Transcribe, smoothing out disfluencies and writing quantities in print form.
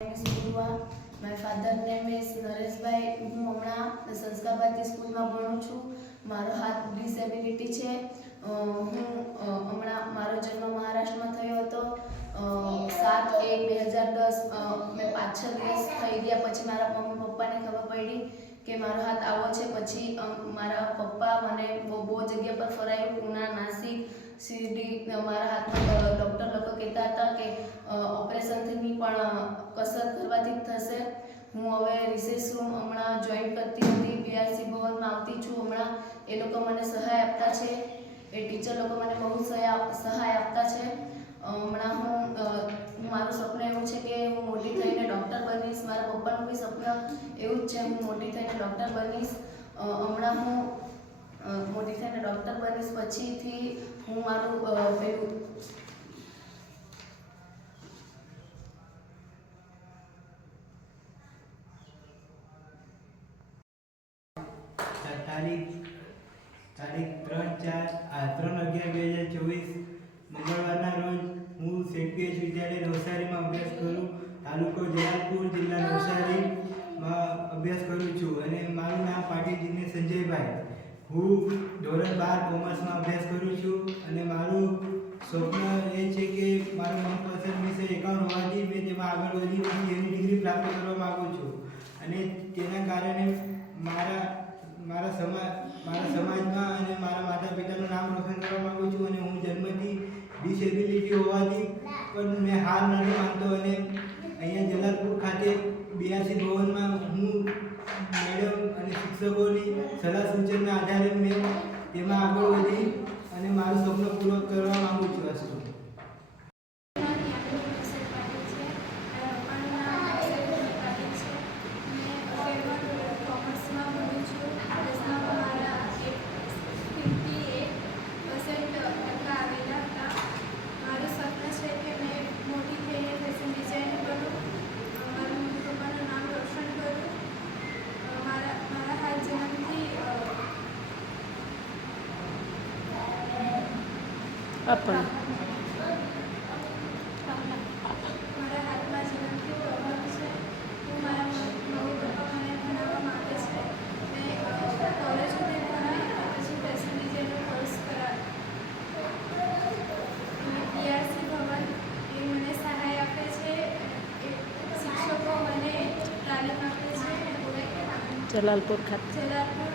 My father name is Nareshbhai. હું હમણાં સંસ્કાર ભારતી સ્કૂલમાં ભણું છું. મારો હાથ ડિસેબિલિટી છે. હું હમણાં મારો જન્મ મહારાષ્ટ્રમાં થયો હતો. 7/1/2010 મેં 5-6 દિવસ થઈ ગયા પછી મારા મમ્મી પપ્પાને ખબર પડી કે મારો હાથ આવો છે. પછી મારા પપ્પા મને બહુ જગ્યા પર ફરાયું, પૂના, નાસિક, શિરડી. મારા હાથમાં ડૉક્ટર લોકો કહેતા હતા કે ઓપરેશનથી પણ કસરત કરવાથી જ થશે. હું હવે રિસેસ રૂમ હમણાં જોઈન કરતી હતી, બીઆરસી ભવનમાં આવતી છું. હમણાં એ લોકો મને સહાય આપતા છે, એ ટીચર લોકો મને બહુ સહાય આપતા છે. હમણાં મારું સપનું એવું છે કે હું મોટી થઈને ડૉક્ટર બનીશ. મારા પપ્પાનું બી સપનું એવું જ છે, હું મોટી થઈને ડૉક્ટર બનીશ. હમણાં હું મોટી થઈને ડૉક્ટર બનીશ પછીથી હું મારું પેલું તારીખ 3/11/2024 મંગળવારના રોજ હું સેન્ટ પીએચ વિદ્યાલય નવસારીમાં અભ્યાસ કરું. તાલુકો જલાલપુર, જિલ્લા નવસારીમાં અભ્યાસ કરું છું અને મારું નામ પાટીલ જીગ્નેશ સંજયભાઈ. હું ધોરણ 12 કોમર્સમાં અભ્યાસ કરું છું અને મારું સ્વપ્ન એ છે કે મારો મનપસંદ વિષય એકાઉન્ટ હોવાથી મેં તેમાં આગળ વધી એવી ડિગ્રી પ્રાપ્ત કરવા માગું છું અને તેના કારણે મારા સમાજમાં અને મારા માતા પિતાનું નામ રોશન કરવા માગું છું. અને હું જન્મથી ડિસેબિલિટી હોવાથી પણ મેં હાર નથી માનતો અને અહીંયા જલાલપુર ખાતે બીઆરસી ભવનમાં હું મેડમ અને શિક્ષકોની સલાહ સૂચનના આધારે મેં તેમાં આગળ વધી અને મારું સપનું પૂરું કરવા માગું છું. अपन મારા હાથમાં જન્મથી પ્રોબ્લેમ છે. હું મારા મમ્મી પપ્પા મને ભણાવવા માગે છે. મેં કોલેજ સુધી ભણાવી પછી ફેશન ડિઝાઇનનો કોર્સ કરાવ્યો. બીઆરસી ભવન એ મને સહાય આપે છે. શિક્ષકો મને તાલીમ આપે છે. જલાલપુર ખાતે જલાલપુર